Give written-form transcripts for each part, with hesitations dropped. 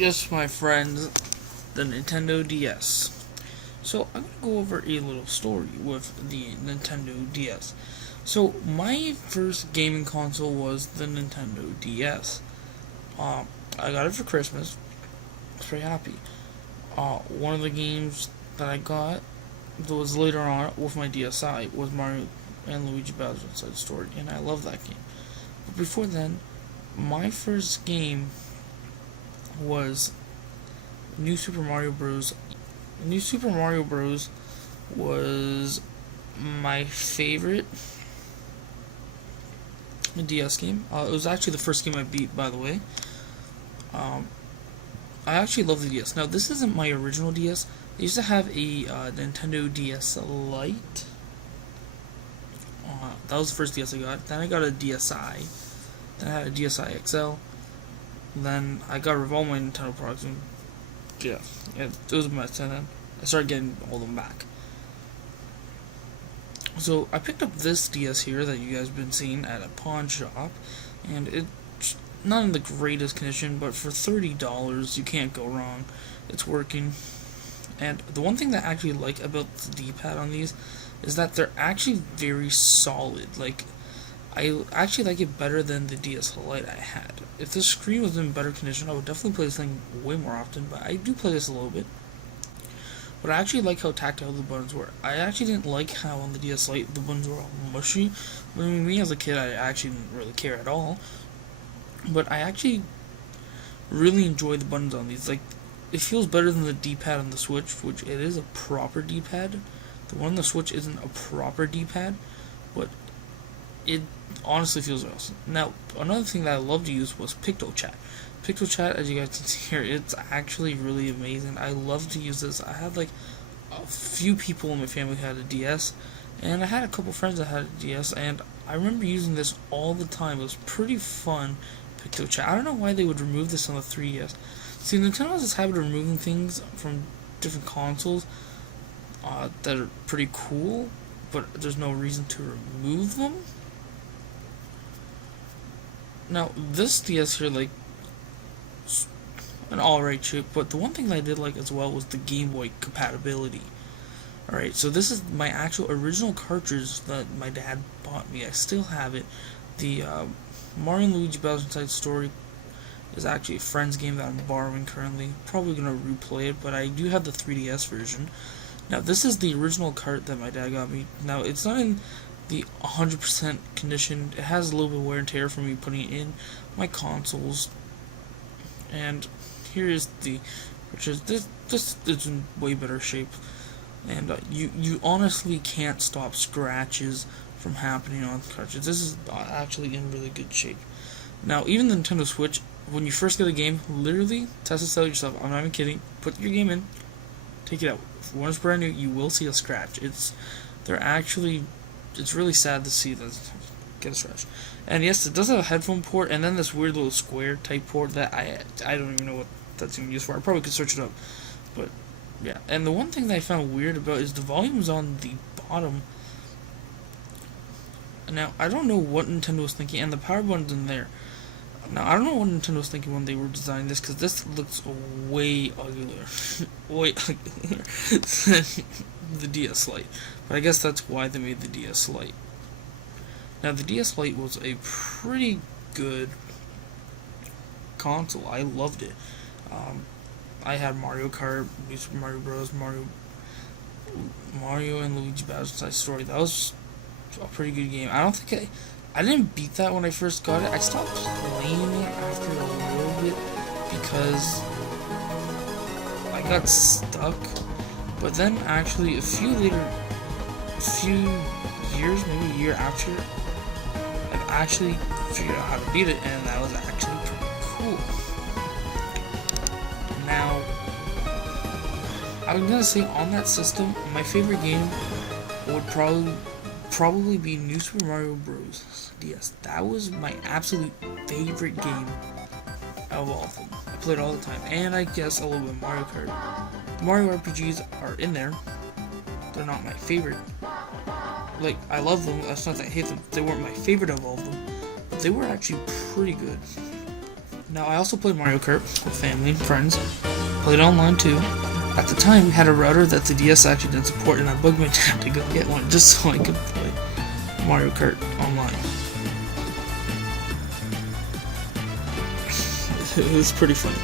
Yes, my friends, the Nintendo DS. So I'm gonna go over a little story with the Nintendo DS. So my first gaming console was the Nintendo DS. I got it for Christmas. I was pretty happy. One of the games that I got that was later on with my DSi was Mario and Luigi Bowser's Inside Story, and I love that game. But before then, my first game was New Super Mario Bros. New Super Mario Bros. Was my favorite DS game. It was actually the first game I beat, by the way. Um, I actually love the DS. Now, this isn't my original DS. I used to have a Nintendo DS Lite. That was the first DS I got. Then I got a DSi. Then I had a DSi XL. Then I got rid of all my Nintendo products. And yeah, it was a mess. And then I started getting all of them back. So I picked up this DS here that you guys have been seeing at a pawn shop, and it's not in the greatest condition, but for $30 you can't go wrong. It's working. And the one thing that I actually like about the D-pad on these is that they're actually very solid. Like, I actually like it better than the DS Lite I had. If the screen was in better condition, I would definitely play this thing way more often, but I do play this a little bit. But I actually like how tactile the buttons were. I actually didn't like how on the DS Lite the buttons were all mushy. I mean, me as a kid, I actually didn't really care at all. But I actually really enjoy the buttons on these. Like, it feels better than the D-pad on the Switch, which it is a proper D-pad. The one on the Switch isn't a proper D-pad, but it honestly feels awesome. Now, another thing that I love to use was PictoChat. PictoChat, as you guys can see here, it's actually really amazing. I love to use this. I had like a few people in my family who had a DS, and I had a couple friends that had a DS, and I remember using this all the time. It was pretty fun, PictoChat. I don't know why they would remove this on the 3DS. See, Nintendo has this habit of removing things from different consoles that are pretty cool, but there's no reason to remove them. Now, this DS here, like, an alright chip, but the one thing that I did like as well was the Game Boy compatibility. Alright, so this is my actual original cartridge that my dad bought me. I still have it. The Mario and Luigi Bowser's Inside Story is actually a friend's game that I'm borrowing currently. Probably going to replay it, but I do have the 3DS version. Now, this is the original cart that my dad got me. Now, it's not in the 100% condition. It has a little bit of wear and tear from me putting it in my consoles. And here is which is this is in way better shape. And you honestly can't stop scratches from happening on cartridges. This is actually in really good shape. Now, even the Nintendo Switch, when you first get a game, literally test this out yourself. I'm not even kidding. Put your game in, take it out. When it's brand new, you will see a scratch. It's really sad to see that get a scratch. And yes, it does have a headphone port, and then this weird little square type port that I don't even know what that's even used for. I probably could search it up, but yeah. And the one thing that I found weird about is the volume is on the bottom. Now, I don't know what Nintendo was thinking, and the power button's in there. Now, I don't know what Nintendo was thinking when they were designing this, because this looks way uglier. way uglier than the DS Lite. But I guess that's why they made the DS Lite. Now, the DS Lite was a pretty good console. I loved it. I had Mario Kart, New Super Mario Bros., Mario and Luigi Bowser's Inside Story. That was a pretty good game. I didn't beat that when I first got it. I stopped playing it after a little bit because I got stuck. But then actually a few years, maybe a year after, I've actually figured out how to beat it, and that was actually pretty cool. Now, I was gonna say on that system, my favorite game would probably be New Super Mario Bros. DS. That was my absolute favorite game of all of them. I played all the time, and I guess a little bit of Mario Kart. The Mario RPGs are in there. They're not my favorite. Like, I love them. That's not that I hate them. They weren't my favorite of all of them, but they were actually pretty good. Now, I also played Mario Kart with family and friends. Played online too. At the time, we had a router that the DS actually didn't support, and I bugged my dad to go get one just so I could play Mario Kart online. It was pretty funny.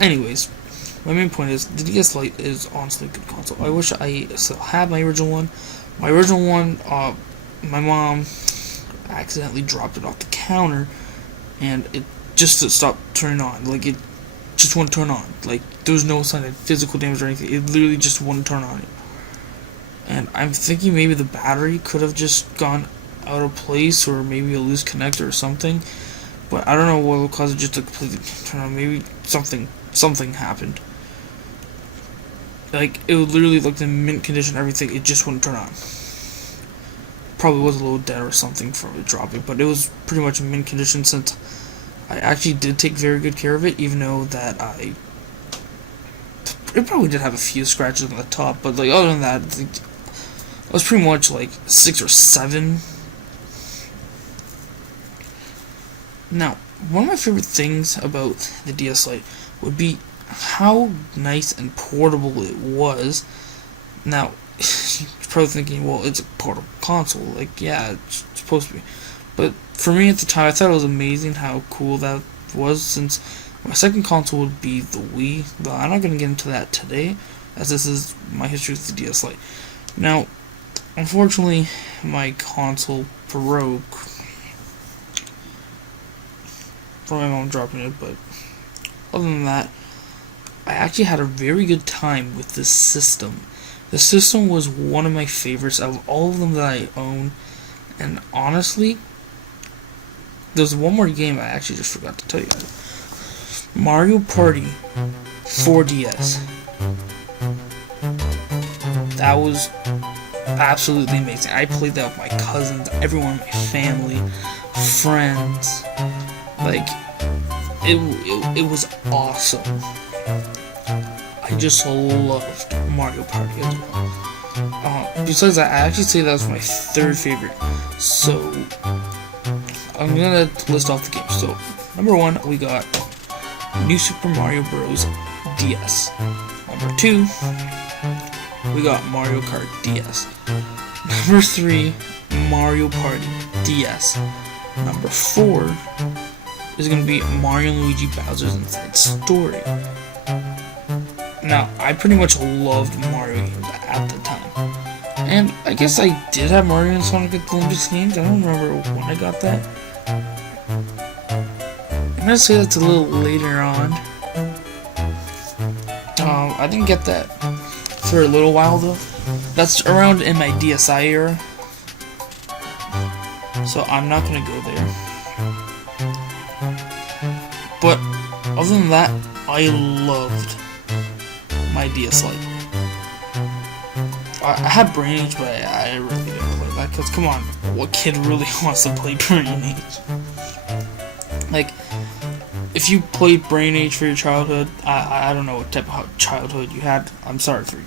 Anyways, my main point is the DS Lite is honestly a good console. I wish I still had my original one. My original one, my mom accidentally dropped it off the counter, and it just stopped turning on. Like, it just wouldn't turn on. Like, there was no sign of physical damage or anything. It literally just wouldn't turn on. And I'm thinking maybe the battery could have just gone out of place, or maybe a loose connector or something. But I don't know what will cause it just to completely turn on. Maybe something happened. Like, it would literally look in mint condition, everything, it just wouldn't turn on. Probably was a little dead or something from it dropping, but it was pretty much in mint condition, since I actually did take very good care of it, even though that it probably did have a few scratches on the top, but like other than that, it was pretty much like 6 or 7. Now, one of my favorite things about the DS Lite would be how nice and portable it was. Now, you're probably thinking, well, it's a portable console. Like, yeah, it's supposed to be. But for me at the time, I thought it was amazing how cool that was, since my second console would be the Wii. But I'm not going to get into that today, as this is my history with the DS Lite. Now, unfortunately, my console broke from my mom dropping it, but other than that, I actually had a very good time with this system. The system was one of my favorites out of all of them that I own, and honestly, there's one more game I actually just forgot to tell you about. Mario Party 4DS. That was absolutely amazing. I played that with my cousins, everyone in my family, friends. Like, it was awesome. I just loved Mario Party as well. Besides that, I actually say that was my third favorite. So, I'm gonna list off the games. So, number 1, we got New Super Mario Bros. DS. Number 2, we got Mario Kart DS. Number 3, Mario Party DS. Number 4 is going to be Mario and Luigi Bowser's Inside Story. Now, I pretty much loved Mario games at the time. And I guess I did have Mario and Sonic at the Olympics games. I don't remember when I got that. I'm going to say that's a little later on. I didn't get that for a little while though. That's around in my DSi era. So I'm not going to go there. But other than that, I loved my DS Lite. I had Brain Age, but I really didn't play that, because come on, what kid really wants to play Brain Age? Like, if you played Brain Age for your childhood, I don't know what type of childhood you had, I'm sorry for you.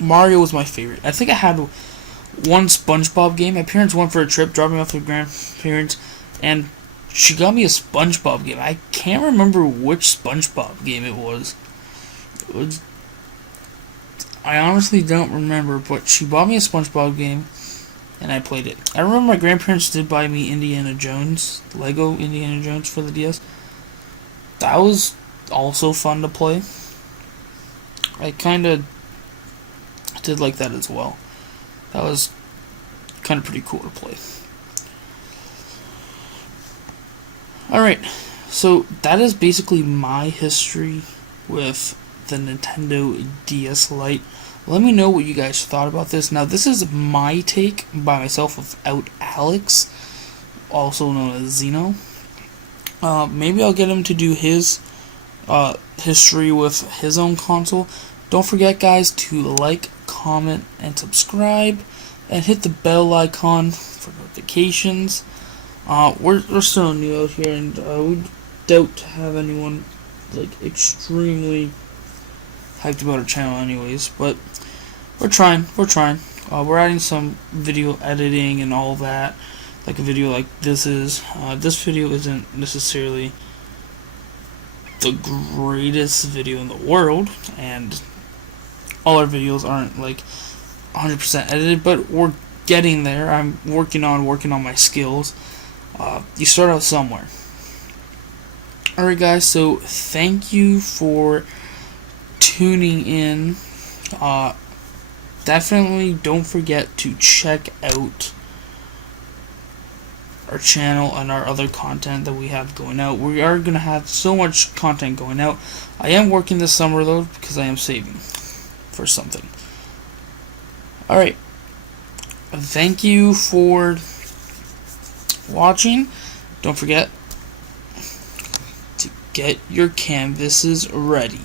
Mario was my favorite. I think I had one SpongeBob game. My parents went for a trip, dropped me off with grandparents, and she got me a SpongeBob game. I can't remember which SpongeBob game it was. I honestly don't remember, but she bought me a SpongeBob game, and I played it. I remember my grandparents did buy me Indiana Jones, Lego Indiana Jones for the DS. That was also fun to play. I kind of did like that as well. That was kind of pretty cool to play. Alright, so that is basically my history with the Nintendo DS Lite. Let me know what you guys thought about this. Now, this is my take by myself without Alex, also known as Zeno. Maybe I'll get him to do his history with his own console. Don't forget, guys, to like, comment, and subscribe, and hit the bell icon for notifications. We're still new out here, and we doubt to have anyone like extremely hyped about our channel anyways, but we're trying. We're adding some video editing and all that. like a video like this is. This video isn't necessarily the greatest video in the world, and all our videos aren't like 100% edited, but we're getting there. I'm working on my skills. You start out somewhere. Alright guys, so thank you for tuning in. Definitely don't forget to check out our channel and our other content that we have going out. We are going to have so much content going out. I am working this summer though, because I am saving for something. Alright, thank you for watching. Don't forget to get your canvases ready.